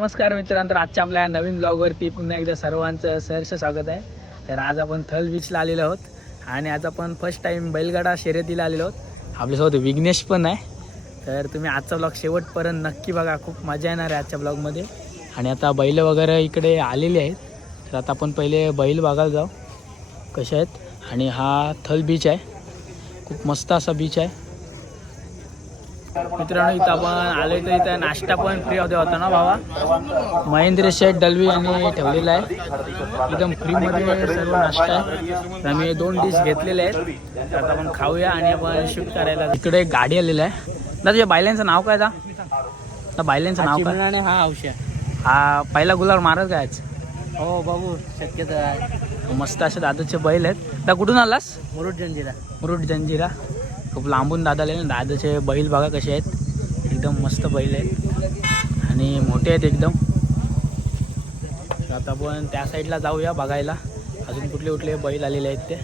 नमस्कार मित्रांनो तर आजच्या आपल्या नवीन ब्लॉगवरती पुन्हा एकदा सर्वांचं सहर्ष स्वागत आहे. तर आज आपण थल बीचला आलेलो आहोत आणि आज आपण फर्स्ट टाईम बैलगाडा शर्यतीला आलेलो आहोत. आपल्यासोबत विघ्नेश पण आहे. तर तुम्ही आजचा ब्लॉग शेवटपर्यंत नक्की बघा खूप मजा येणार आहे आजच्या ब्लॉगमध्ये आणि आता बैल वगैरे इकडे आलेले आहेत. तर आता आपण पहिले बैल बघायला जाऊ. कसे आहेत? आणि हा थल बीच आहे. खूप मस्त असा बीच आहे. मित्रांनो इथं आपण आलो तर इथं नाश्ता पण फ्री मध्ये होता ना बाबा महेंद्र शेठ दलवी यांनी ठेवलेला आहे. एकदम फ्रीमध्ये सर्व नाश्ता आहे. तर आम्ही दोन डिश घेतलेले आहेत. तर आता आपण खाऊया आणि आपण शिफ्ट करायला इकडे एक गाडी आलेली आहे. दादा तुझ्या बायलांचं नाव काय दा? त्या बायलांचं नाव काय? हा औषध. हा पहिला गुलाल मारत काय? हो बाबू शक्यता आहे. मस्त असे दादाचे बैल आहेत. दा कुठून आलास? मुरुड जंजिरा. मुरुड जंजिरा. खूप लांबून दादा आले ना दादाचे बैल बघा कसे आहेत. एकदम मस्त बैल आहेत. आणि मोठे आहेत एकदम. आता आपण त्या साईडला जाऊया बघायला. अजून कुठले कुठले बैल आलेले आहेत ते.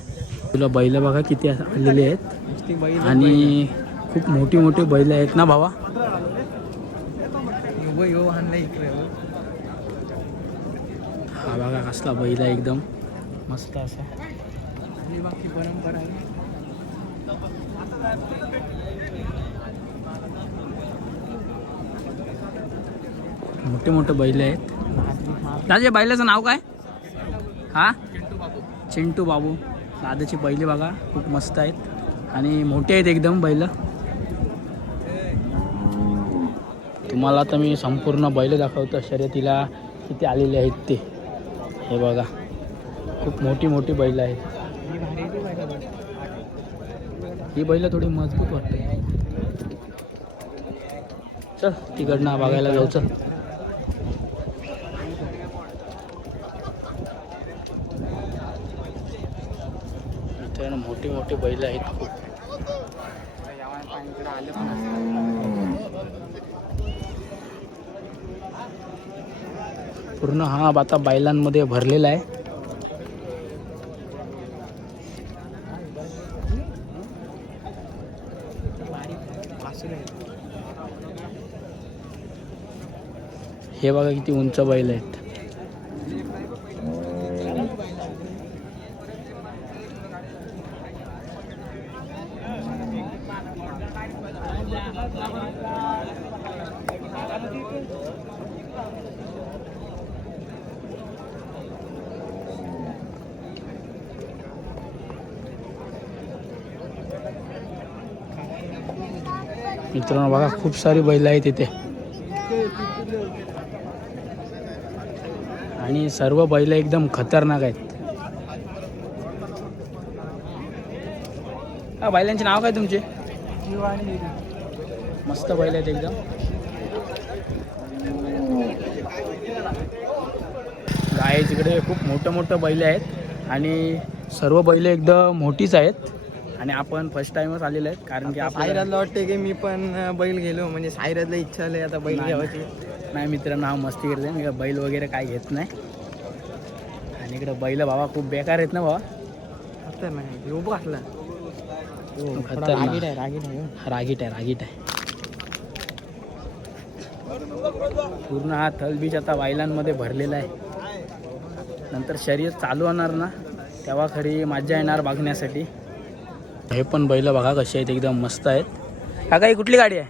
तुला बैल बघा किती आलेले आहेत. आणि खूप मोठी मोठी बैल आहेत ना भावा? हा बघा कसला बैल आहे एकदम. मस्त असा. बाकी परंपरा आहे मोठे मोठे बैल आहेत. दादा बैलाचं नाव काय? हा? चिंटू बाबू. दादाची बैले बघा खूप मस्त आहेत. आणि मोठे आहेत एकदम बैल. तुम्हाला आता मी संपूर्ण बैल दाखवतो शर्यतीला किती आलेले आहेत ते. हे बघा खूप मोठी मोठी बैल आहेत ही भारी आहे ती बैलं बघ. ही बैल थोडी मजबूत वाटते. चल तिकडनं बघायला जाऊ चल. इथे मोठी मोठी बैल आहेत खूप. पूर्ण हा आता बैलांमध्ये भरलेला आहे. हे बघा किती उंच बैल आहेत. मित्रांनो बघा खूप सारी बैल आहेत इथे. आणि सर्व बैल एकदम खतरनाक आहेत. हा बैलांचे नाव काय तुमचे? मस्त बैल आहेत एकदम. गाय तिकडे खूप मोठं मोठं बैल आहेत आणि सर्व बैल एकदम मोठीच आहेत. आणि आपण फर्स्ट टाइमच आलेले आहेत कारण की सायराजला वाटते की मी पण अं, बैल गेलो. म्हणजे सायराजला इच्छा आली आता बैल नाही, घ्यावायची नाही. मित्रांनो हा मस्ती करते मी बैल वगैरे काय घेत नाही. आणि इकडे बैल बाबा खूप बेकार आहेत ना बाबा आता नाही खतरनाक. रागीट आहे रागीट आहे. हो. रागीट आहे रागीट आहे. पूर्ण हा थल बीच आता बैलांमध्ये भरलेला आहे. नंतर शर्यत चालू होणार ना तेव्हा खरी मजा येणार बघण्यासाठी. हे पण बैल बघा कसे आहेत एकदम मस्त आहेत. काका ही कुठली गाडी आहे?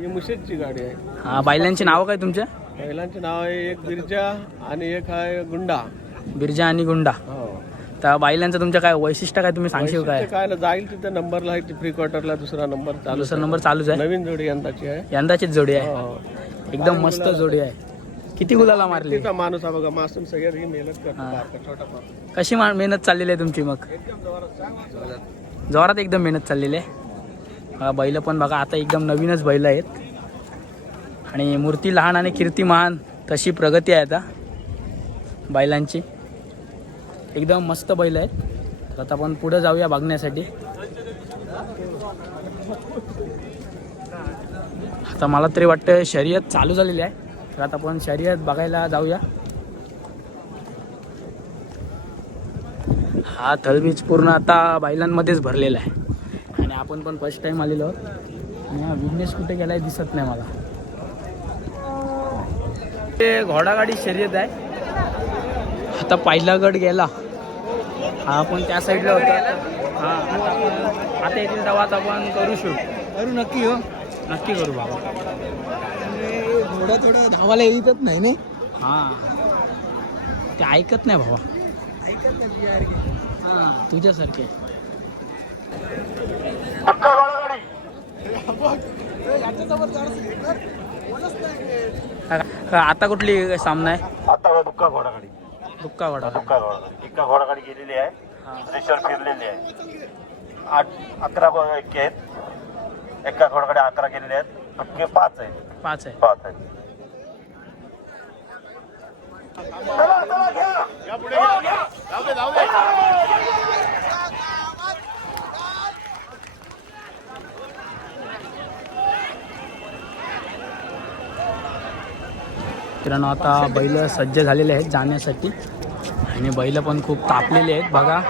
ही मुशेदची गाडी आहे. हा बैलांची नावं काय तुमच्या बैलांचे नाव आहे एक बिरजा आणि एक आहे गुंडा. बिरजा आणि गुंडा. हो. तर बैलांचं तुमच्या काय वैशिष्ट्य काय तुम्ही सांगशील काय? काय ना, जाईल तिथे नंबरला आहे प्री क्वार्टरला दुसरा नंबर चालू दुसरा नंबर चालूच आहे? नवीन जोडी यंदाची आहे. यंदाचीच जोडी आहे? हो. एकदम मस्त जोडी आहे. किती गुलाला मारली? तिचा माणूस हा बघा मासूम सय्यद ही मेहनत करतो हा. बारका, छोटा बारका. कशी मा- मेहनत चाललेली आहे तुमची मग? जोरात एकदम मेहनत चाललेली आहे. बघा बैल पण बघा आता एकदम नवीनच बैल आहेत. आणि मूर्ती लहान आणि कीर्ती महान तशी प्रगती आहे आता बैलांची. एकदम मस्त बैल आहेत. तर आता आपण पुढे जाऊया बघण्यासाठी. आता मला तरी वाटतं शर्यत चालू झालेली आहे. तर आता आपण शर्यत बघायला जाऊया. हा तळबीज पूर्ण आता बैलांमध्येच भरलेला आहे. आणि आपण पण फर्स्ट टाइम आलेलो आहोत. आणि हा विघ्नेश कुठे गेलाय दिसत नाही मला. ते घोडागाडी शर्यत आहे. आता पहिला गट गेला. हा आपण त्या साईडला होता. हा आता आपण आता येथील तेव्हाच आपण करू शूट करू नक्की हो. नक्की करू बाबा. थोडं थोडं धावायला येतच नाही नाही? हा. ते ऐकत नाही बाबा. हा तुझ्यासारखे. आता कुठली सामना आहे? आता दुःखा घोडागाडी दुक्का वडा दुःखा घोडागाडी एका घोडागाडी गेलेली आहे. रेषेवर फिरलेली आहे. आठ अकरा एक्के आहेत. एका घोडागाडी अकरा गेलेले आहेत. पाच आहेत. पाच आहे पाच घ्या. मित्रांनो आता बैल सज्ज झालेले आहेत जाण्यासाठी. आणि बैल पण खूप तापलेले आहेत. बघा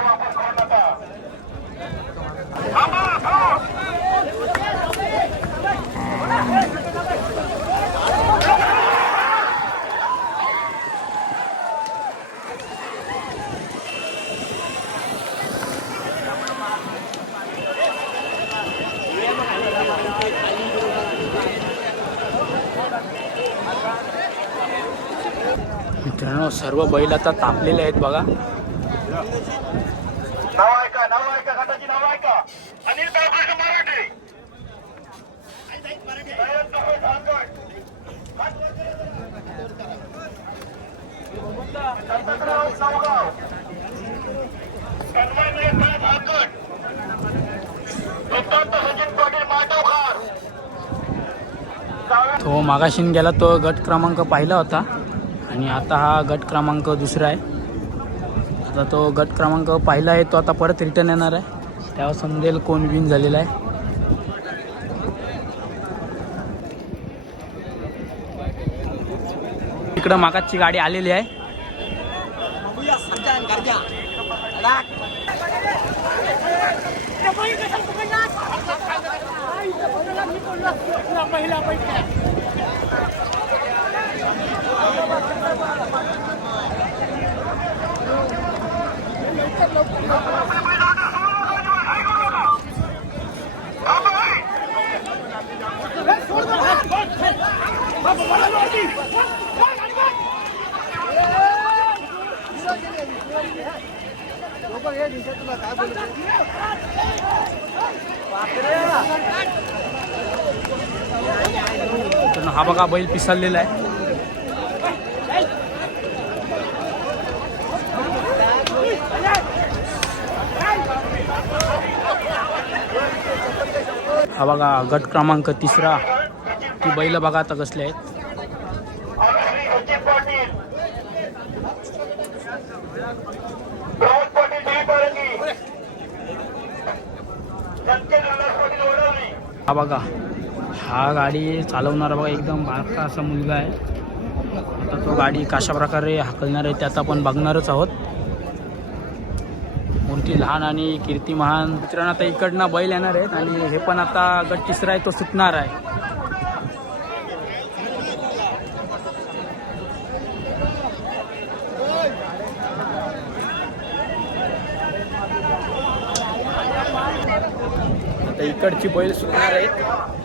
मित्रांनो सर्व बैल आता तापलेले आहेत बघा. तो मागाशीन गेला तो गट क्रमांक पहिला होता. आणि आता हा गट क्रमांक दुसरा आहे. आता तो गट क्रमांक पहिला आहे तो आता परत रिटर्न येणार आहे. त्यावर समजेल कोण विन झालेला आहे. इकडं मागाची गाडी आलेली आहे. हा बघा बैल पिसाळलेला आहे. हा बघा गट क्रमांक तिसरा. ती बैल बघा आता कसले आहेत. हा बघा हा गाडी चालवणारा बघा एकदम बारका असा मुलगा आहे. आता तो गाडी कशा प्रकारे हाकलणार आहे त्याचा आपण बघणारच आहोत. मोठी लहान आणि कीर्ती महान. मित्रांनो आता इकडनं बैल येणार आहेत आणि हे पण आता गट तिसरा आहे तो सुटणार आहे. आता इकडची बैल सुटणार आहेत.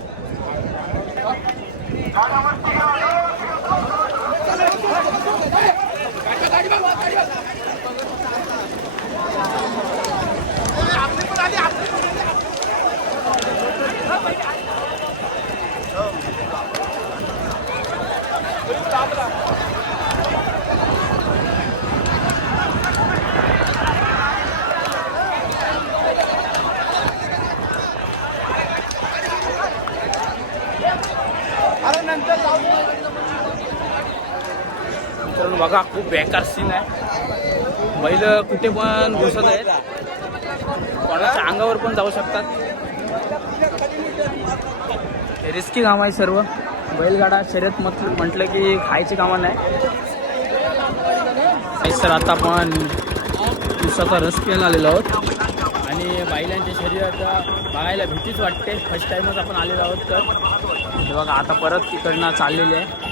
बघा खूप बेकार सीन आहे. बैल कुठे पण घुसत आहेत. कोणाच्या अंगावर पण जाऊ शकतात. रिस्की काम आहे सर्व. बैलगाडा शर्यत म्हटलं म्हटलं की खायची कामं नाही. सर आता आपण दिवसाचा रस प्यायला आलेलो आहोत. आणि बैलांच्या शरीराचा बघायला भीतीच वाटते. फर्स्ट टाईमच आपण आलेलो आहोत तर. बघा आता परत तिकडनं चाललेले आहे.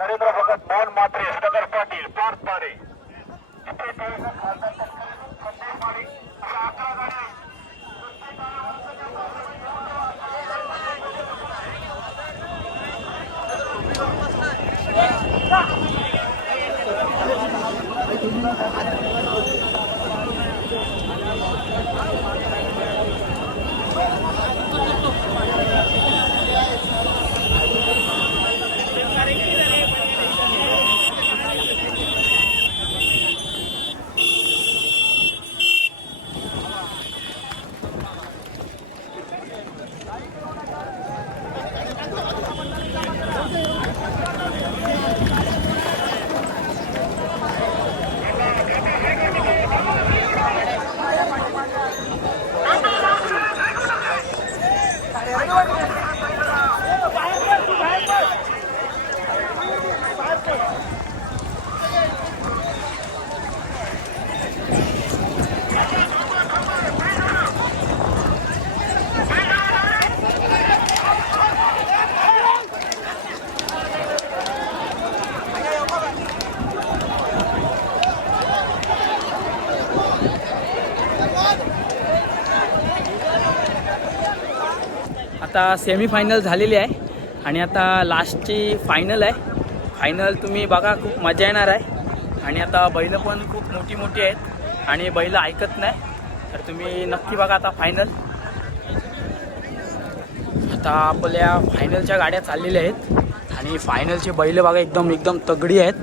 नरेंद्र भगत मोहन मात्रे आता सेमीफायनल झालेली आहे. आणि आता लास्टची फायनल आहे. फायनल तुम्ही बघा खूप मजा येणार आहे. आणि आता बैलं पण खूप मोठी मोठी आहेत. आणि बैलं ऐकत नाही. तर तुम्ही नक्की बघा आता फायनल आता आपल्या फायनलच्या गाड्या चाललेल्या आहेत. आणि फायनलचे बैल बघा एकदम एकदम तगडी आहेत.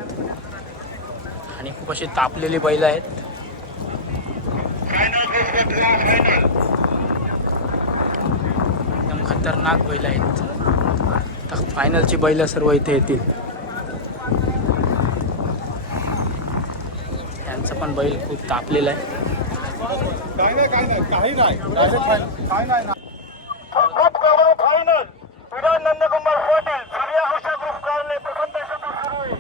आणि खूप अशी तापलेली बैल आहेत एकदम खतरनाक बैल आहेत. तर फायनलची बैल सर्व इथे येतील. त्यांचं पण बैल खूप तापलेलं आहे ग्रुप क्रमांक फायनल विराट नंदकुमार पाटील सूर्या उषा ग्रुप कारणे प्रथम देशातून सुरू आहे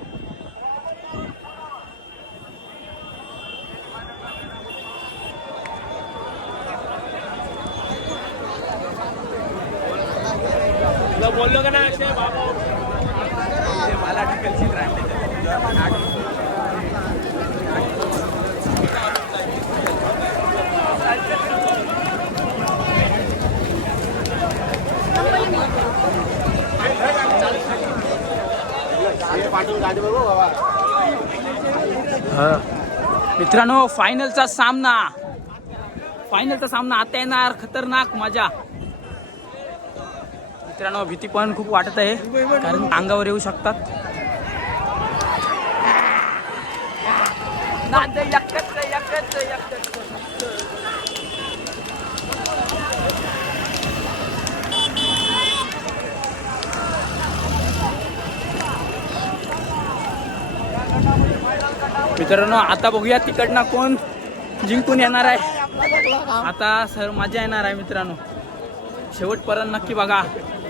हा. मित्रांनो फायनलचा सामना. फायनलचा सामना आता येणार खतरनाक मजा. मित्रांनो भीती पण खूप वाटत आहे कारण अंगावर येऊ शकतात. मित्रांनो आता बघूया तिकडनं कोण जिंकून येणार आहे. आता सर मजा येणार आहे मित्रांनो. शेवटपर्यंत नक्की बघा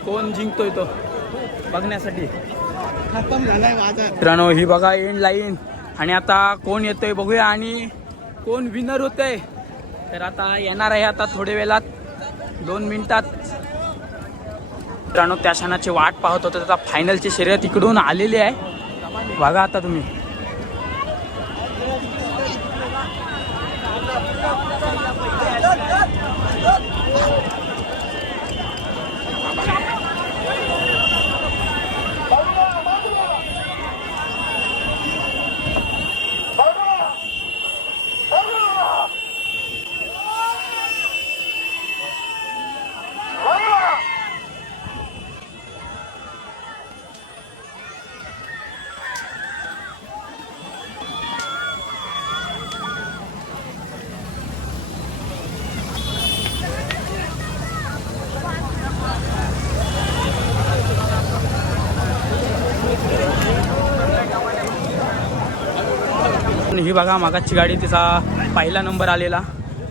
कोण जिंकतोय तो बघण्यासाठी. मित्रांनो ही बघा एंड लाईन आणि आता कोण येतोय बघूया आणि कोण विनर होतंय. तर आता येणार आहे आता थोड्या वेळात दोन मिनिटात. मित्रांनो त्या क्षणाची वाट पाहत होतो आता फायनलची शर्यत इकडून आलेली आहे. बघा आता तुम्ही. आणि ही बघा मागाची गाडी तिचा पहिला नंबर आलेला.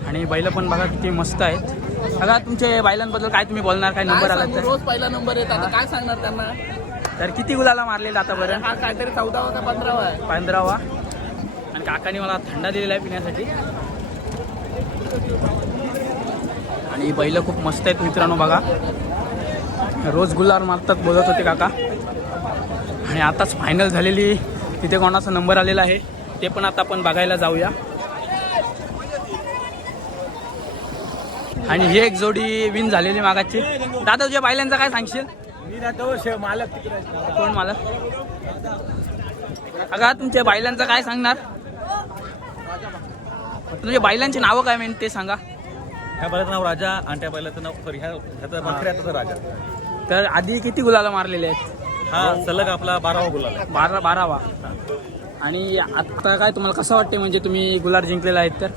आणि बैल पण बघा किती मस्त आहेत. बघा तुमचे बैलांबद्दल काय तुम्ही बोलणार काय नंबर आला तर? रोज पहिला नंबर येत आता काय सांगणार त्यांना? तर किती गुलाला मारलेला आतापर्यंत हा काहीतरी चौदावा का पंधरावा आहे. पंधरावा. आणि काकाने मला थंडा दिलेला आहे पिण्यासाठी. आणि ही बैलं खूप मस्त आहेत मित्रांनो बघा. रोज गुल्हार मारतात बोलत होते काका. आणि आताच फायनल झालेली तिथे कोणाचा नंबर आलेला आहे? ते पण आता आपण बघायला जाऊया. आणि ही एक जोडी विन झालेली मागाची. दादा तुझ्या बैलांचा काय सांगशील? कोण मालक? अगा तुमच्या बैलांचं काय सांगणार? तुझ्या बैलांची नावं काय मेन ते सांगा. ह्या बैलाचं नाव राजा आणि त्या बैलाचं नाव सॉरी ह्या ह्याचा बकऱ्या त्याचा राजा. तर आधी किती गुलाला मारलेले आहेत? हा सलग आपला बारावा गुलाल आहे. बारा बारावा. आणि आता काय तुम्हाला कसं वाटते म्हणजे तुम्ही गुलाल जिंकलेला आहेत तर?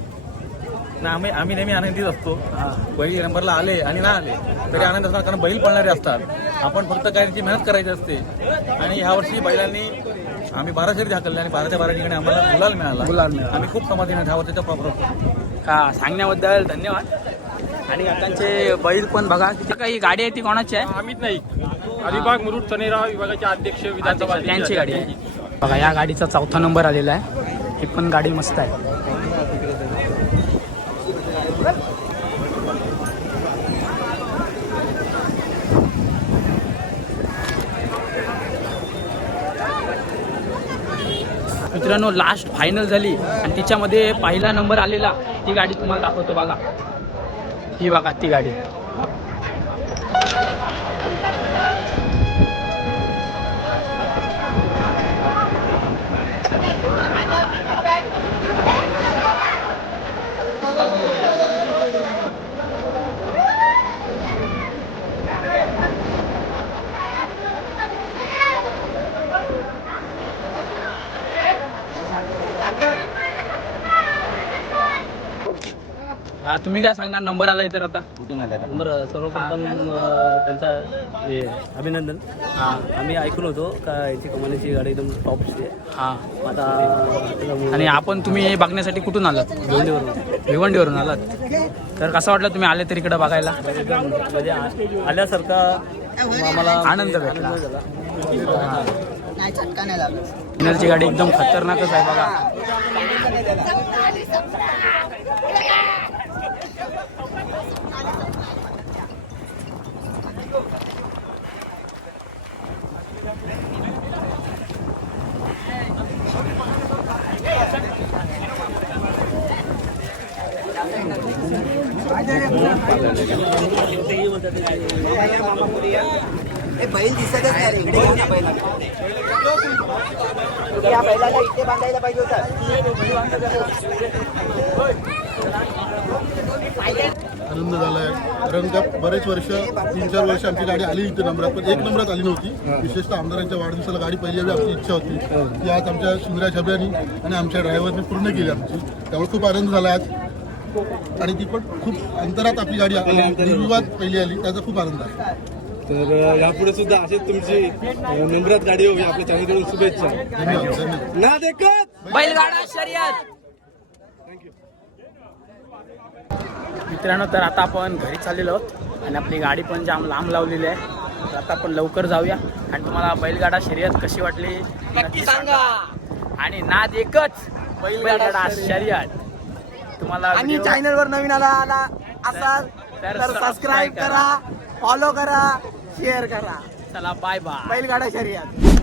ना आम्ही आम्ही नेहमी आनंदीत असतो. हा. बैल नंबरला आले आणि ना आले. तरी आनंद असणार कारण बैल पळणारे असतात. आपण फक्त काय त्यांची मेहनत करायची असते. आणि ह्या वर्षी बैलांनी आम्ही बारा शर्यती हाकलल्या आणि बाराच्या बारा ठिकाणी आम्हाला गुलाल मिळाला. गुलाल मिळाला. आम्ही खूप समाधानी ह्या वर्षाच्या प्रॉपर का सांगण्याबद्दल धन्यवाद. आणि काकांचे बैल पण बघा? तिथे काही गाडी आहे ती कोणाची आहे? अमित नाईक अलिबाग मुरुड तनेराव विभागाचे अध्यक्ष विधानसभा त्यांची गाडी आहे. बघा या गाडीचा चौथा नंबर आलेला आहे. ही पण गाडी मस्त आहे. मित्रांनो लास्ट फायनल झाली आणि तिच्यामध्ये पहिला नंबर आलेला. ती गाडी तुम्हाला दाखवतो बघा. ही बघा ती गाडी. तुम्ही काय सांगणार? नंबर आलाय तर आता. नंबर सर्वप्रथम अ, त्यांचा हे अभिनंदन. हा. आम्ही ऐकून होतो का याची कमानीची गाडी एकदम टॉपची आहे. हा. आता त्याच्यामुळे आणि आपण तुम्ही बघण्यासाठी कुठून आलात? भिवंडीवरून. भिवंडीवरून आलात. तर कसं वाटलं तुम्ही आले तर इकडे बघायला? एकदम म्हणजे आ- आल्यासारखा आम्हाला आनंद भेटला. आनंद झाला गाडी एकदम खतरनाकच आहे बघा. आनंद झालाय. कारण का बरेच वर्ष तीन चार वर्ष आमची गाडी आली इथे नंबरात पण एक नंबरात आली नव्हती. विशेषतः आमदारांच्या वाढदिवसाला गाडी पहिली यावी आमची इच्छा होती. ती आज आमच्या सुंदरा छब्यानी आणि आमच्या ड्रायव्हरने पूर्ण केली आमची. त्यामुळे खूप आनंद झाला आज. आणि ती पण खूप अंतरात आपली गाडी आली. निर्विवाद पहिली आली. त्याचा खूप आनंद आहे. तर यापुढे सुद्धा अशीच तुमची नम्रात गाडी होवी आपल्या चॅनलकडून. शुभेच्छा. ना देखत! बैलगाडा शर्यत. मित्रांनो तर आता आपण घरी चाललेलो आहोत आणि आपली गाडी पण जाम लांब लावलेली आहे. तर आता आपण लवकर जाऊया. आणि तुम्हाला बैलगाडा शर्यत कशी वाटली? नक्की सांगा. आणि नाद एकच बैलगाडा शर्यत. तुम्हाला आणि video- चॅनलवर नवीन आला आला असाल तर तर subscribe सबस्क्राईब करा. फॉलो करा शेअर करा. चला बाय बाय बैलगाडा शर्यत.